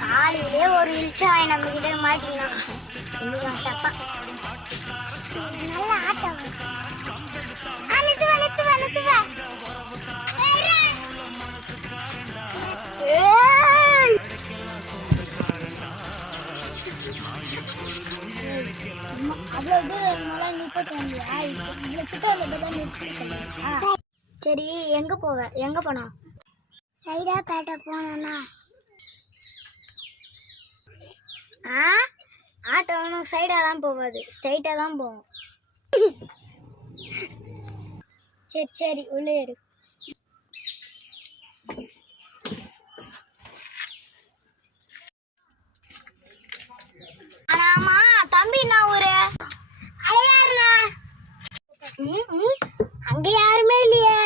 காலையிலே ஒரு இல்ச்சாய் நம்ம கிட்ட மாட்டினான். நல்ல ஆட்டம். சரி, எங்க போவ? எங்க போனா? சைடா பேட்டை போனா ஆட்டோ ஒன்றும் சைடாலாம் போகாது, ஸ்ட்ரைட்டாக தான் போவோம். சரி சரி, உள்ளே இரு. ஆமா தம்பி, நான் ஒரு அடையாறுண்ணா. அங்க யாருமே இல்லையே.